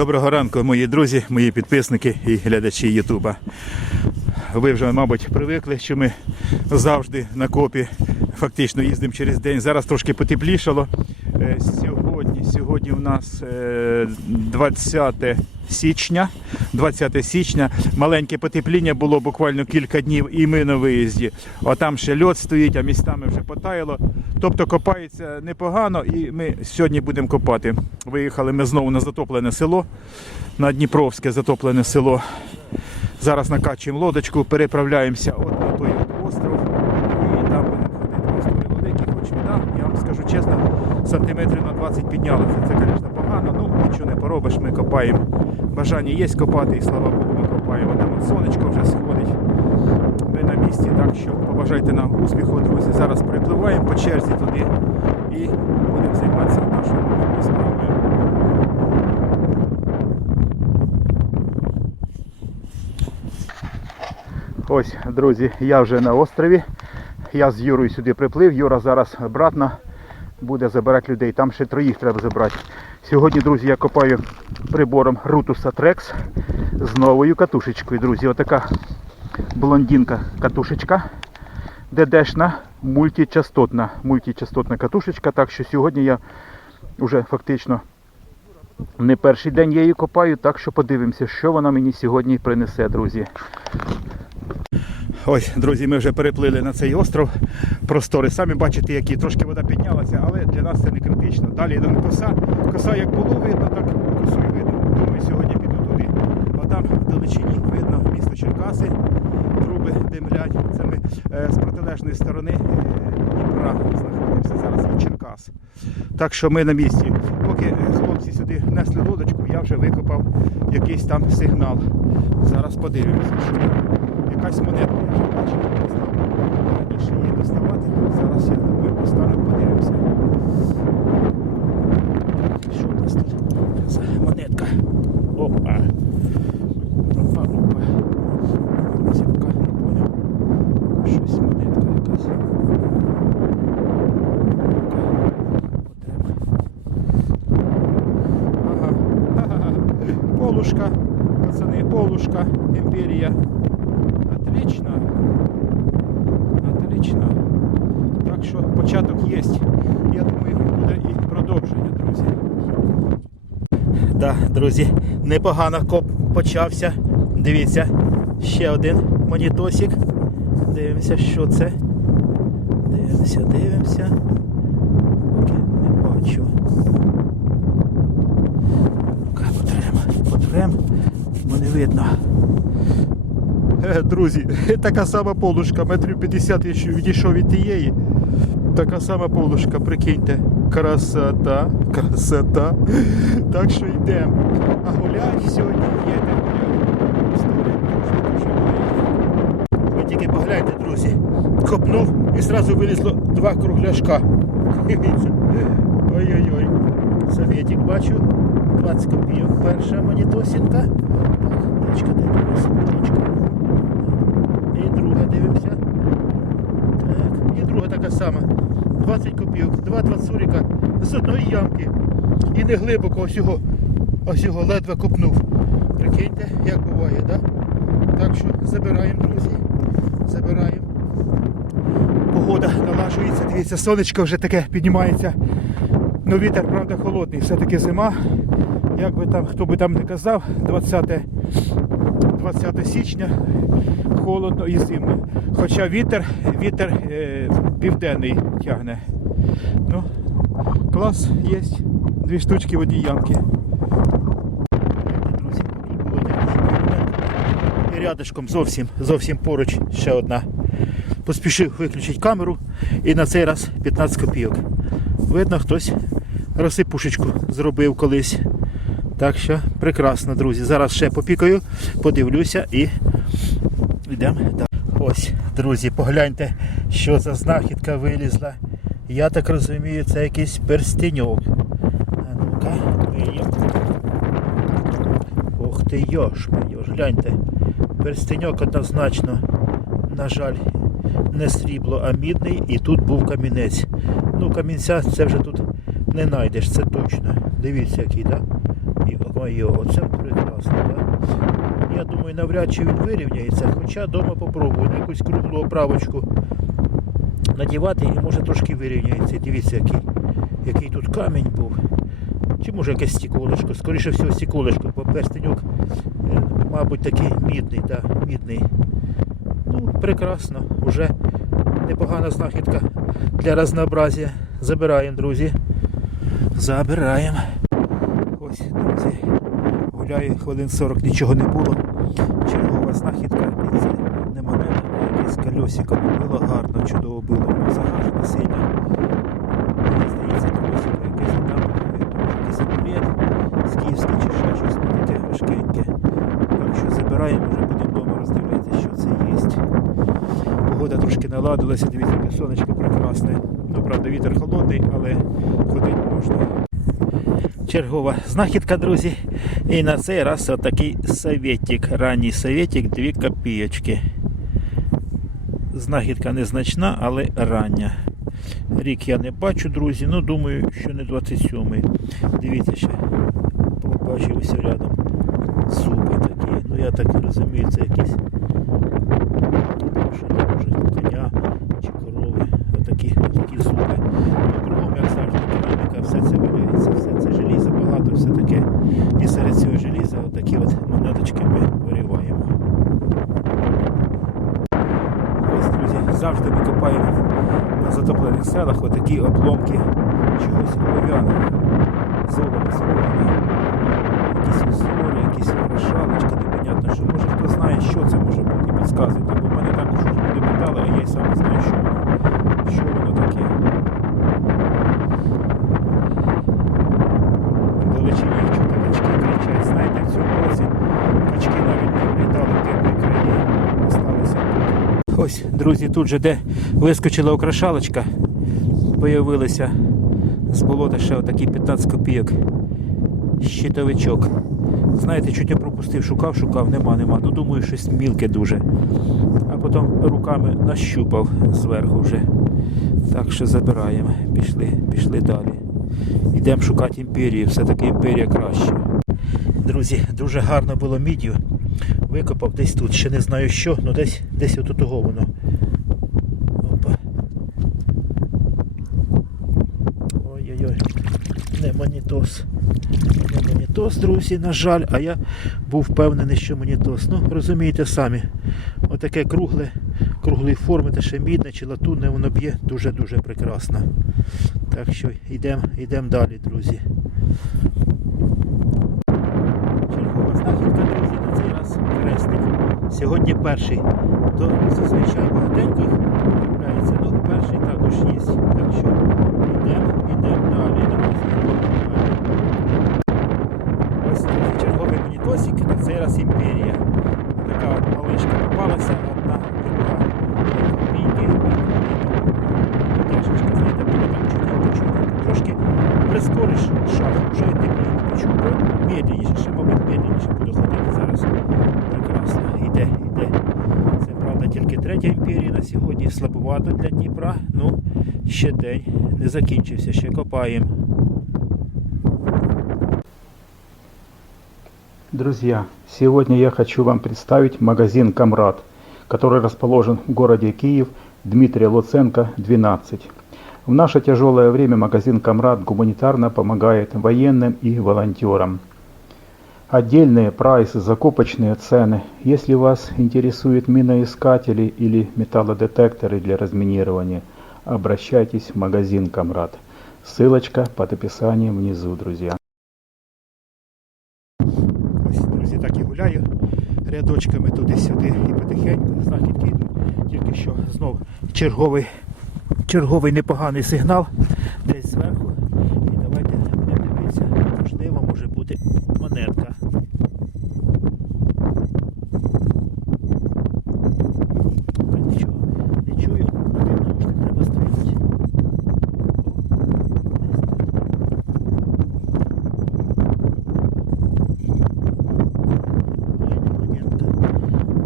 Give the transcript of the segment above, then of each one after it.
Доброго ранку, мої друзі, мої підписники і глядачі Ютуба. Ви вже, мабуть, привикли, що ми завжди на копі фактично їздимо через день. Зараз трошки потеплішало. Е, Сьогодні, у нас е, 20 січня. 20 січня. Маленьке потепління було буквально кілька днів і ми на виїзді. А там ще льод стоїть, а містами вже потаяло. Тобто копається непогано і ми сьогодні будемо копати. Виїхали ми знову на затоплене село, на Дніпровське затоплене село. Зараз накачуємо лодочку, переправляємося от на той остров. І там будемо ходити. Великі, хоч вода, я вам скажу чесно, сантиметрів на 20 піднялося. Це, звісно, погано, ну нічого не поробиш, ми копаємо. Бажання є копати, і слава Богу, ми копаємо. Там сонечко вже сходить. Ми на місці, так що побажайте нам успіху, друзі. Зараз перепливаємо по черзі туди і будемо займатися нашою справою. Ось, друзі, я вже на острові. Я з Юрою сюди приплив. Юра зараз обратно буде забирати людей. Там ще троїх треба забрати. Сьогодні, друзі, я копаю прибором Rutusa Trex з новою катушечкою, друзі. Отака блондинка катушечка. ДДшна мультичастотна, мультичастотна катушечка. Так що сьогодні я вже фактично не перший день я її копаю, так що подивимося, що вона мені сьогодні принесе, друзі. Ось, друзі, ми вже переплили на цей остров. Простори. Самі бачите, які трошки вода піднялася, але для нас це не критично. Далі йде коса. Коса як було видно, так косу і видно. Думаю, сьогодні піду туди. А там в далечині видно місто Черкаси, труби димлять. Це ми е, з протилежної сторони е, Дніпра знаходимося зараз від Черкас. Так що ми на місці. Поки хлопці сюди внесли лодочку, я вже викопав якийсь там сигнал. Зараз подивимося, що. Якась монетка, я вже бачив. Раніше її доставати. Зараз я думаю, достану, подивимося. Що у нас тут монетка? Опа, опа. Ось я поки не поняв. Щось монетка якась. Ага. Ха-ха-ха. Полушка. Пацани, полушка. Імперія. Отлично. Отлично. Так що початок є. Я думаю, буде і продовження, друзі. Так, друзі, непогано коп почався. Дивіться, ще один монітосик. Дивимося, що це. Дивимося, дивимося. Поки не бачу. Потрем, потрем, бо не видно. Е, Друзі, така сама полушка, метрів 50 я відійшов від тієї. Така сама полушка, прикиньте. Красота, красота. Так що йдемо. А гулять сьогодні є де гуляти. Історія. Ви тільки погляньте, друзі. Копнув і одразу вилізло два кругляшка. Ой-ой-ой. Советик бачу. 20 копійок. Перша монітосінка. Точка, дай точка. І друга дивимося. Так, і друга така сама. 20 копійок, два 20 суріка з одної ямки. І не глибоко, всього, всього ледве копнув. Прикиньте, як буває, так? Так що забираємо, друзі. Забираємо. Погода налажується, дивіться, сонечко вже таке піднімається. Ну вітер, правда, холодний, все-таки зима. Як би там, хто би там не казав, 20 20 січня холодно і зимно. Хоча вітер, вітер е, південний тягне. Ну, клас є. Дві штучки в одній ямці. Друзі, тут було І зовсім, зовсім поруч ще одна. Поспішив виключити камеру і на цей раз 15 копійок. Видно, хтось розсипушечку зробив колись. Так що прекрасно, друзі. Зараз ще попікаю, подивлюся і йдемо далі. Ось, друзі, погляньте, що за знахідка вилізла. Я так розумію, це якийсь перстеньок. А ну-ка. Ох ти йош моє, гляньте. Перстеньок однозначно, на жаль, не срібло, а мідний, і тут був камінець. Ну, камінця це вже тут не знайдеш, це точно. Дивіться, який, так? І оце прекрасно, так? Я думаю, навряд чи він вирівняється, хоча вдома попробую якусь круглу оправочку надівати і може трошки вирівняється. Дивіться, який, який тут камінь був. Чи може якесь стіколишко? Скоріше всього стіколишко, бо перстеньок, мабуть, такий мідний, да, мідний. Ну, прекрасно, вже непогана знахідка для разнообразія. Забираємо, друзі. Забираємо. Ось, друзі, гуляю хвилин 40, нічого не було. Чергова знахідка і це не монета, якесь кольосико. Було гарно, чудово було, воно загажено сильно. Мені здається, колесико якесь там, якийсь амулет з київський чи ще щось ну, таке важкеньке. Так що забираємо, вже будемо вдома роздивлятися, що це є. Погода трошки наладилася, дивіться, яке сонечко прекрасне. Ну, правда, вітер холодний, але ходити можна. Чергова знахідка, друзі. І на цей раз отакий советик. Ранній советик 2 копійочки. Знахідка незначна, але рання. Рік я не бачу, друзі. Ну, думаю, що не 27-й. Дивіться ще. Побачив ось рядом зуби такі. Ну я так розумію, це якісь що це може коня чи корови. Отакі, отакі зуби. Ну, кругом, як завжди, кераміка, все це валяється, все це желізо багато, все таке. І серед цього желіза отакі от монеточки ми виріваємо. Ось, друзі, завжди ми копаємо на затоплених селах отакі обломки чогось олов'яного. Золота зроблені. Якісь узори, якісь шалочки, непонятно, що може хто знає, що це може бути, підказуйте, бо мене також люди питали, а я й сам не знаю, що воно, що воно таке. Далечині їх чути качки кричать. Знаєте, в цьому році качки навіть не влітали в теплі краї, осталися тут. Ось, друзі, тут же де вискочила украшалочка, появилися з болота ще отакі 15 копійок. Щитовичок. Знаєте, чуть не пропустив, шукав, шукав, нема, нема. Ну думаю, щось мілке дуже. А потім руками нащупав зверху вже. Так що забираємо. Пішли, пішли далі. Йдемо шукати імперію, все-таки імперія краще. Друзі, дуже гарно було мідію. Викопав десь тут, ще не знаю що, але десь десь отут того воно. Опа. Ой-ой-ой. Не монітос. Не монітос, друзі, на жаль, а я був впевнений, що монітос. Ну, розумієте самі. Отаке кругле, круглої форми, та ще мідне чи латунне, воно б'є дуже-дуже прекрасно. Так що йдемо йдем далі, друзі. Чергова знахідка, друзі, на цей раз хрестик. Сьогодні перший. То зазвичай багатеньких трапляється, ну перший також є. Так що йдемо, йдемо далі. Ось черговий монітосик, на цей раз імперія. Ще день не закінчився, ще копаємо. Друзья, сегодня я хочу вам представить магазин «Камрад», который расположен в городе Киев, Дмитрия Луценко, 12. В наше тяжелое время магазин «Камрад» гуманитарно помогает военным и волонтерам. Отдельные прайсы, закупочные цены. Если вас интересуют миноискатели или металлодетекторы для разминирования, обращайтесь в магазин «Камрад». Ссылочка под описанием внизу, друзья. Ось, друзі, так і гуляю рядочками туди-сюди і потихеньку знахідки йдуть. Тільки що знов черговий, черговий непоганий сигнал десь зверху. І давайте будемо дивитися, можливо, може бути монетка. Ой, Нічого, не чую, а ти наушник треба стрілити. Ой, не монетка.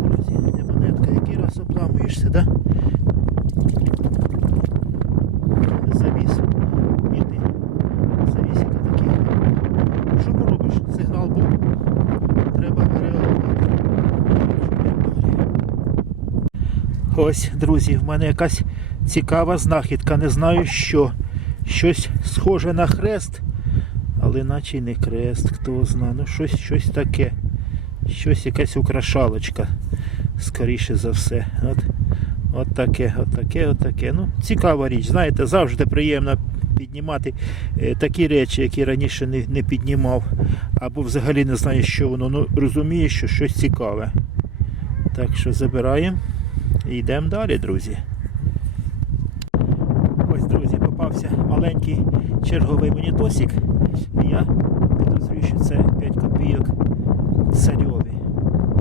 Друзі, не монетка. Який раз обламуєшся, да? Завіс. Мідний. Ось, друзі, в мене якась цікава знахідка. Не знаю що. Щось схоже на хрест, але наче й не хрест, хто знає. Ну, щось, щось таке. Щось якась украшалочка. Скоріше за все. От, от таке, от таке, от таке. Ну, цікава річ. Знаєте, завжди приємно піднімати е, такі речі, які раніше не, не піднімав. Або взагалі не знаю, що воно. Ну, розумію, що щось цікаве. Так що забираємо і йдемо далі, друзі. Ось, друзі, попався маленький черговий монітосик. І я підозрюю, що це 5 копійок царьові.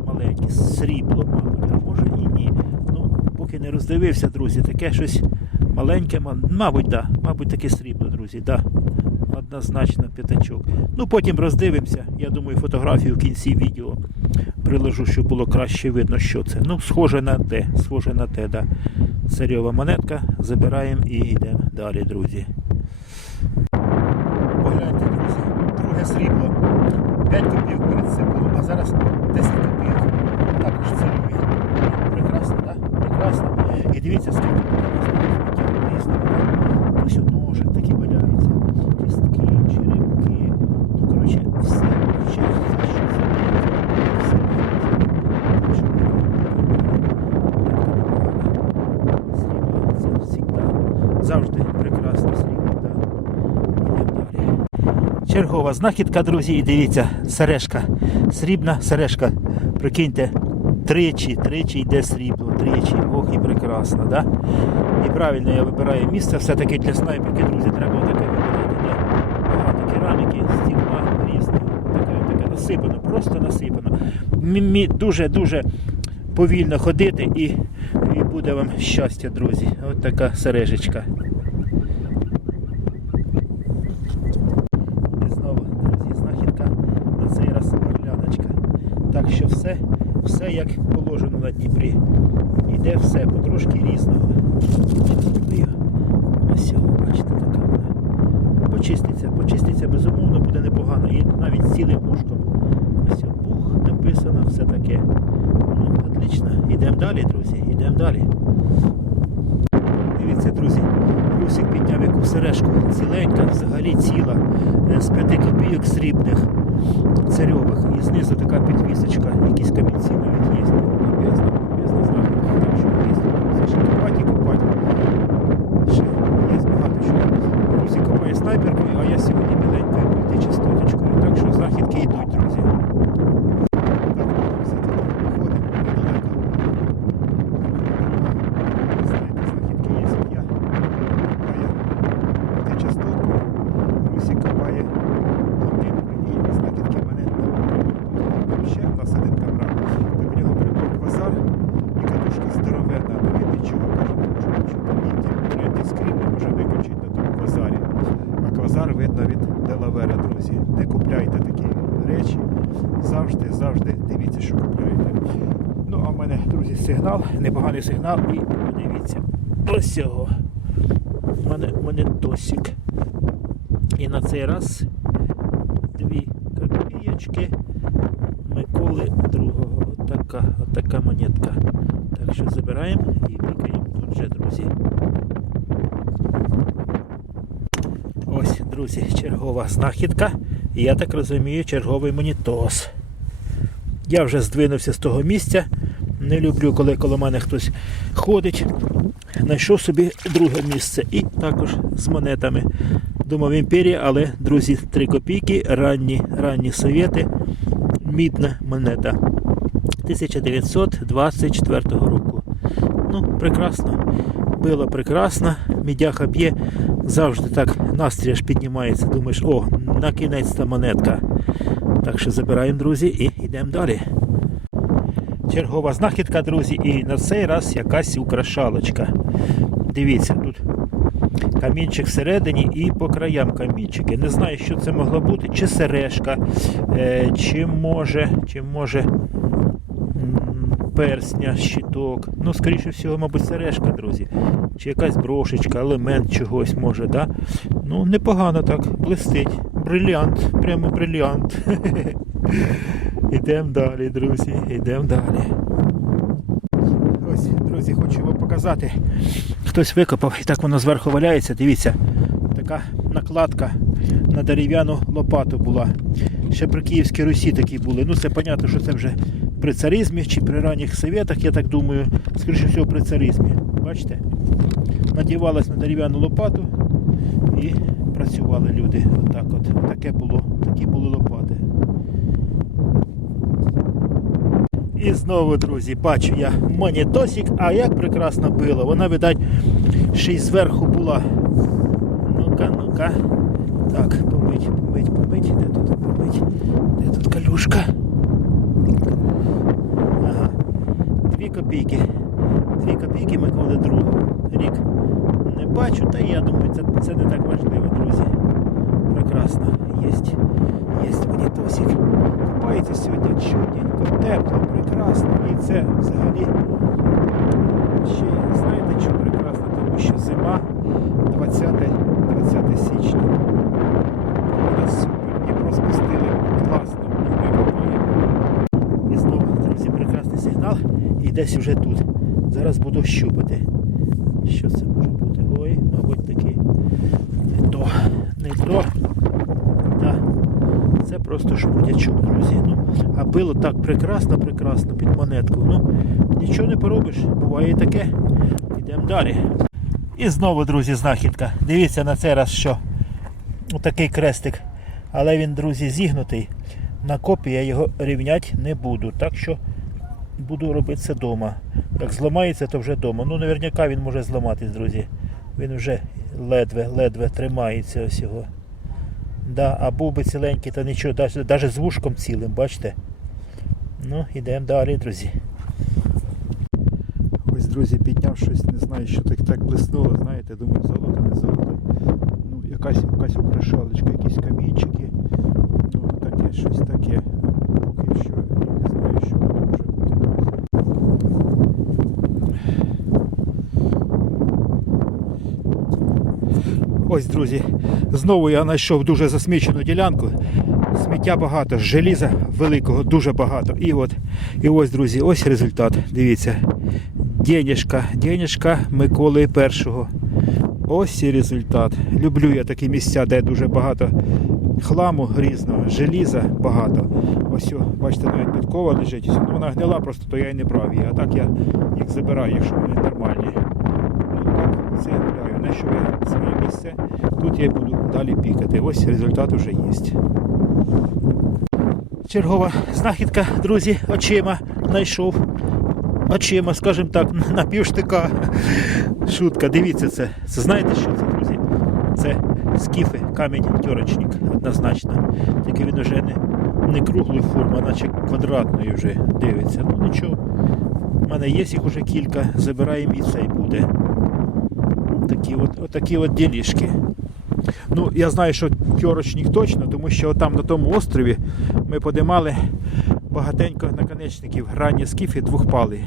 Маленькі, срібло, мабуть, а може і ні. Ну, поки не роздивився, друзі, таке щось маленьке, мабуть, да, мабуть, таке срібло, друзі, да. Однозначно п'ятачок. Ну, потім роздивимося. Я думаю, фотографію в кінці відео приложу, щоб було краще видно, що це. Ну, схоже на те, схоже на те, да. Царьова монетка. Забираємо і йдемо далі, друзі. Погляньте, друзі, друге срібло. 5 копійок перед цим було, а зараз 10 копійок. Також царьові. Прекрасно, так? Да? Прекрасно. І дивіться, скільки тут різного. да? Ось ножик такі валяються. Кістки, черепки. Ну, коротше, все. Ще все, що це. Все. Так що таке, Срібло це завжди, завжди прекрасне срібло. Да? Ідемо далі. Чергова знахідка, друзі, і дивіться, сережка. Срібна сережка. Прикиньте, тричі, тричі йде срібло, тричі. Ох, і прекрасно, да? І правильно я вибираю місце, все-таки для снайперки, друзі, треба таке вибирати. Де багато кераміки, різного. Таке, таке насипано, просто насипано. Мі- Дуже-дуже повільно ходити і, і буде вам щастя, друзі. От така сережечка. І знову, друзі, знахідка на цей раз орляночка. Так що все, все як положено на Дніпрі. Іде все потрошки різного. Ось цього, бачите, така вона. Почиститься, почиститься, безумовно, буде непогано. І навіть цілим ушком. Ось бух написано, все таке. Ну, отлично. Ідемо далі, друзі, ідемо далі. Дивіться, друзі, Русик підняв яку сережку ціленька, взагалі ціла, е, з 5 копійок срібних царьових. І знизу така підвісочка, якісь камінці навіть є. Бомбезна, бомбезна знахідка. Так що є, друзі, ще копати і копати. Ще є багато чого. Русик копає снайперкою, а я сьогодні біленькою мультичастоточкою. Так що знахідки йдуть, друзі. Так, друзі, тут ходимо недалеко. Знаєте, знахідки є. Я копаю мультичастоткою, Русик копає блондинкою і знахідки в мене на Там ще в нас один камрад. Так в нього прибор квазар і катушка здоровенна, але він нічого каже, не може почути. І третій скрін не може виключити на тому квазарі. А квазар видно від Делавера, друзі. Не купляйте такі речі. Завжди, завжди дивіться, що купляєте. Ну, а в мене, друзі, сигнал, непоганий сигнал. І подивіться, ось цього. У мене, досік. І на цей раз дві копієчки Миколи другого. Отака, отака монетка. Так що забираємо і пікаємо тут же, друзі. Ось, друзі, чергова знахідка. Я так розумію, черговий монітос. Я вже здвинувся з того місця. Не люблю, коли коло мене хтось ходить. Знайшов собі друге місце. І також з монетами. Думав імперія, але, друзі, 3 копійки, ранні, ранні совєти, мідна монета 1924 року. Ну, прекрасно. Було прекрасно. Мідяха б'є, завжди так настрій аж піднімається. Думаєш, о, на кінець та монетка. Так що забираємо, друзі, і йдемо далі. Чергова знахідка, друзі, і на цей раз якась украшалочка. Дивіться, тут камінчик всередині і по краям камінчики. Не знаю, що це могло бути, чи сережка, е, чи може, чи може персня, щиток. Ну, скоріше всього, мабуть, сережка, друзі. Чи якась брошечка, елемент чогось може, да? Ну, непогано так, блистить. Брилянт, прямо брилянт. Ідемо далі, друзі, йдемо далі. Ось, друзі, хочу вам показати. Хтось викопав і так воно зверху валяється. Дивіться, така накладка на дерев'яну лопату була. Ще при Київській Русі такі були. Ну, це понятно, що це вже при царизмі чи при ранніх совєтах, я так думаю, скоріше всього при царизмі. Бачите? Надівалась на дерев'яну лопату і працювали люди. Отак от. Таке було, такі були лопати. І знову, друзі, бачу я монітосик, а як прекрасно било. Вона, видать, ще й зверху була. Ну-ка, ну-ка. Так, помить, помить, помить. Де тут помить? Де тут калюшка? Ага. Дві копійки. Дві копійки Миколи другого. Рік. Не бачу, та я думаю, це, це не так важливо, друзі. Прекрасно. Єсть. Єсть монітосик. Купається сьогодні чудненько, тепло, прекрасно. І це взагалі ще знаєте, що прекрасно, тому що зима 20, 20 січня. Класно, ми. І знову, друзі, прекрасний сигнал. І десь вже тут. Зараз буду щупати. Що це може бути? Ой, мабуть, таки не то, не то. Да. Це просто шмурдячок, друзі. А било так прекрасно, прекрасно під монетку. Ну, нічого не поробиш, буває і таке. Йдемо далі. І знову, друзі, знахідка. Дивіться на цей раз, що отакий крестик. Але він, друзі, зігнутий. На копі я його рівняти не буду. Так що буду робити це вдома. Як зламається, то вже вдома. Ну, наверняка він може зламатись, друзі. Він вже ледве-ледве тримається ось його. Да, а був би ціленький, то нічого, навіть з вушком цілим, бачите? Ну, йдемо далі, друзі. Ось, друзі, підняв щось, не знаю, що так так блиснуло, знаєте, думаю, золото, не золото. Ну, якась, якась украшалочка, якісь камінчики. Ну, таке, щось таке. Поки що не знаю, що може бути. Ось, друзі, знову я знайшов дуже засмічену ділянку. Сміття багато, желіза великого дуже багато. І от, і ось, друзі, ось результат. Дивіться. Денежка, денежка Миколи Першого. Ось і результат. Люблю я такі місця, де дуже багато хламу різного, желіза багато. Ось, бачите, навіть підкова лежить. Ну, вона гнила просто, то я і не брав її. А так я їх забираю, якщо вони нормальні. Ну так, це я гуляю. Не що я своє місце. Тут я буду далі пікати. Ось результат уже є. Чергова знахідка, друзі, очима знайшов. Очима, скажімо так, на півштика. Шутка, дивіться це. Це знаєте що це, друзі? Це скіфи, камінь тьорочник, однозначно. Тільки він вже не, не круглої форми, а наче квадратної вже дивиться. Ну нічого. У мене є їх уже кілька, забираємо і цей буде. Такі от, отакі от ділішки. Ну, я знаю, що тьорочник точно, тому що там на тому острові ми подимали багатенько наконечників ранні скіфи двохпали.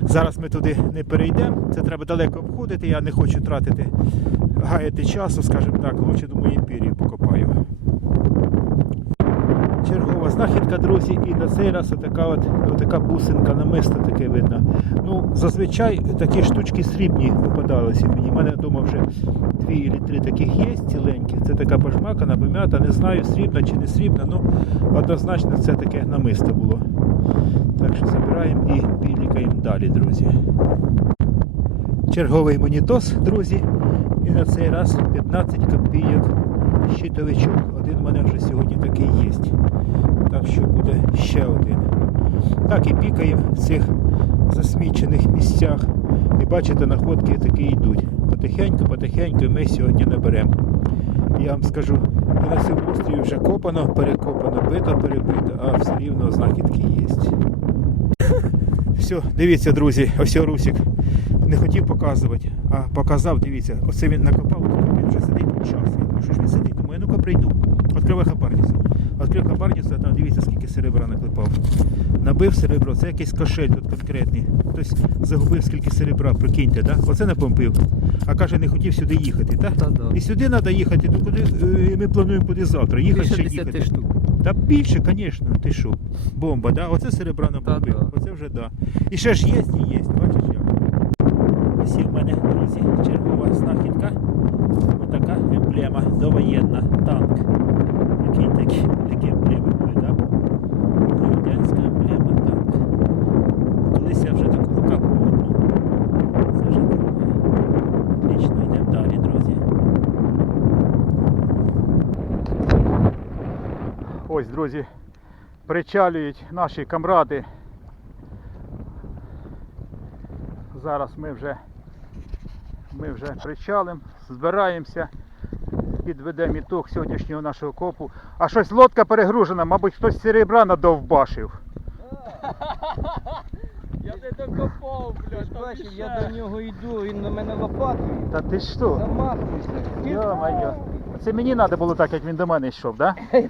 Зараз ми туди не перейдемо, це треба далеко обходити, я не хочу тратити, гаяти часу, скажімо так, лучше думаю імперію покопаю. Чергова знахідка, друзі, і на цей раз отака от, отака бусинка намисто таке видно. Ну, зазвичай такі штучки срібні попадалися мені. У мене вдома вже дві або три таких є ціленькі. Це така пожмакана, пом'ята, не знаю, срібна чи не срібна, ну однозначно це таке намисто було. Так що забираємо і пілікаємо далі, друзі. Черговий монітос, друзі. І на цей раз 15 копійок щитовичок. Один в мене вже сьогодні такий є. Так що буде ще один. Так і пікаємо в цих засмічених місцях. І бачите, находки такі йдуть. Потихеньку, потихеньку ми сьогодні наберемо. Я вам скажу, на цьому острові вже копано, перекопано, бито, перебито, а все рівно знахідки є. Все, дивіться, друзі, ось Русик. Не хотів показувати, а показав, дивіться, оце він накопав, він вже сидить час. Що ж він сидить, думаю, ну-ка прийду. Відкривай хабарницю. Відкрив хабарницю, там дивіться, скільки серебра наклепав. Набив серебро, це якийсь кошель тут конкретний. Хтось загубив скільки серебра, прикиньте, да? Оце напомпив. А каже, не хотів сюди їхати, так? Та да. І сюди треба їхати, то куди е, ми плануємо куди завтра. Їхати Більше ще їхати. штук. Та більше, звісно, ти що? Бомба, да? Оце серебра напомпив. да. Оце вже да. І ще ж є і є, бачиш як. Ось друзі, чергова знахідка. Отака емблема довоєнна. Танк. Такі великі емблеми були, так? Радянська емблема, танк. Колись я вже таку викапував одну. Це вже. Отлично, йдемо далі, друзі. Ось, друзі, причалюють наші камради. Зараз ми вже, ми вже причалим, збираємося, підведемо ітог сьогоднішнього нашого копу. А щось лодка перегружена, мабуть, хтось серебра надовбашив. Я не докопав, блядь, там бачив, я до нього йду, він на мене лопатою. Та ти що? Замахуйся. Йо-моє. Це мені треба було так, як він до мене йшов, да?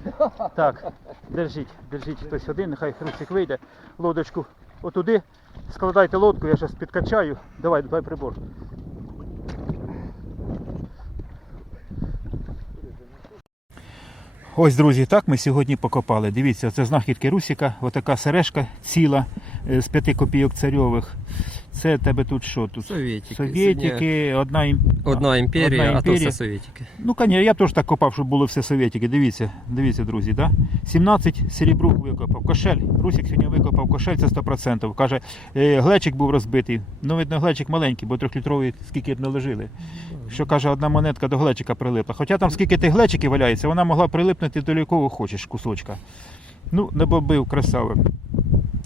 Так, держіть, держіть хтось один, нехай Хрусик вийде. Лодочку отуди. Складайте лодку, я зараз підкачаю. Давай, давай прибор. Ось, друзі, так ми сьогодні покопали. Дивіться, це знахідки Русіка, отака сережка ціла е, з п'яти копійок царьових. Це тебе тут що? Тут Совєтики. совєтики, одна ім... Одна імперія, Одна а то все совєтики. Ну, конечно, я теж так копав, щоб були все совєтики. Дивіться, дивіться, друзі, да? 17 серебрух викопав. Кошель. Русик сьогодні викопав кошель, це 100%. Каже, е, глечик був розбитий. Ну, видно, глечик маленький, бо трьохлітровий скільки б не лежили. Що каже, одна монетка до глечика прилипла. Хоча там скільки тих глечиків валяється, вона могла прилипнути до якого хочеш кусочка. Ну, не бобив, красава.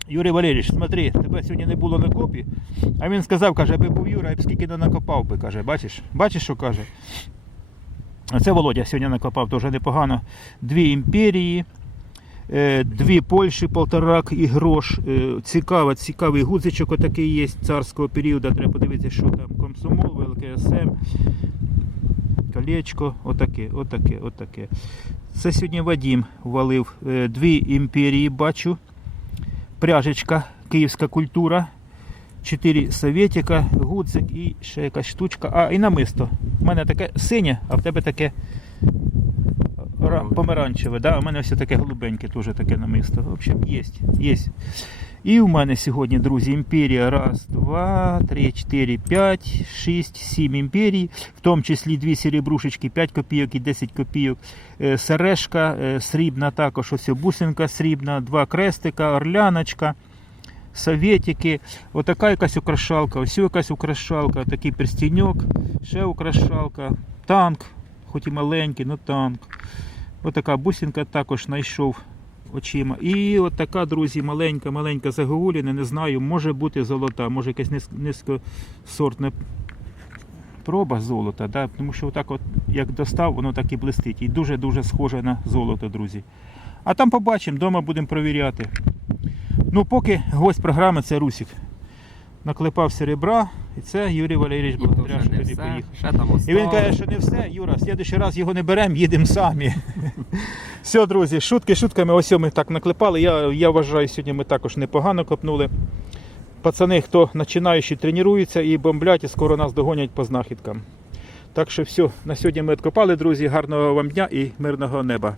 Юрій Валерійович, смотри, тебе сьогодні не було на копі, а він сказав, каже, аби був Юра, я б скільки не накопав би, каже, бачиш? Бачиш, що каже? Це Володя сьогодні накопав теж непогано. Дві імперії, е, дві Польщі, полторак і грош. Е, Цікаво, цікавий гудзичок отакий є царського періоду. Треба подивитися, що там комсомол, ВЛКСМ, колечко, отаке, отаке, отаке. Це сьогодні Вадім валив е, дві імперії, бачу. Пряжечка, київська культура. Чотири советика, гудзик і ще якась штучка. А, і намисто. У мене таке синє, а в тебе таке помаранчеве. Да? У мене все таке голубеньке, теж таке намисто. В общем, є, є. І у мене сьогодні, друзі, імперія. Раз, два, три, чотири, п'ять, шість, сім імперій, в тому числі дві серебрушечки, 5 копійок і 10 копійок. Е, Сережка е, срібна, також ось бусинка срібна, два крестика, орляночка. Совєтики, отака якась украшалка, ось якась украшалка, такий перстіньок, ще украшалка, танк, хоч і маленький, але танк. Отака бусинка також знайшов очима. І от така, друзі, маленька, маленька загогуліна, не знаю, може бути золота, може якась низькосортна проба золота, да? тому що отак от, як достав, воно так і блистить. І дуже-дуже схоже на золото, друзі. А там побачимо, вдома будемо провіряти. Ну, поки гость програми це Русік. Наклепав серебра, і це Юрій Валерійович благодаря, що туди поїхав. Ще там І він каже, що не все, Юра, в следующий раз його не беремо, їдемо самі. все, друзі, шутки шутками. Ось ми так наклепали. Я, я вважаю, сьогодні ми також непогано копнули. Пацани, хто починаючи, тренуються і бомблять, і скоро нас догонять по знахідкам. Так що все, на сьогодні ми відкопали, друзі. Гарного вам дня і мирного неба.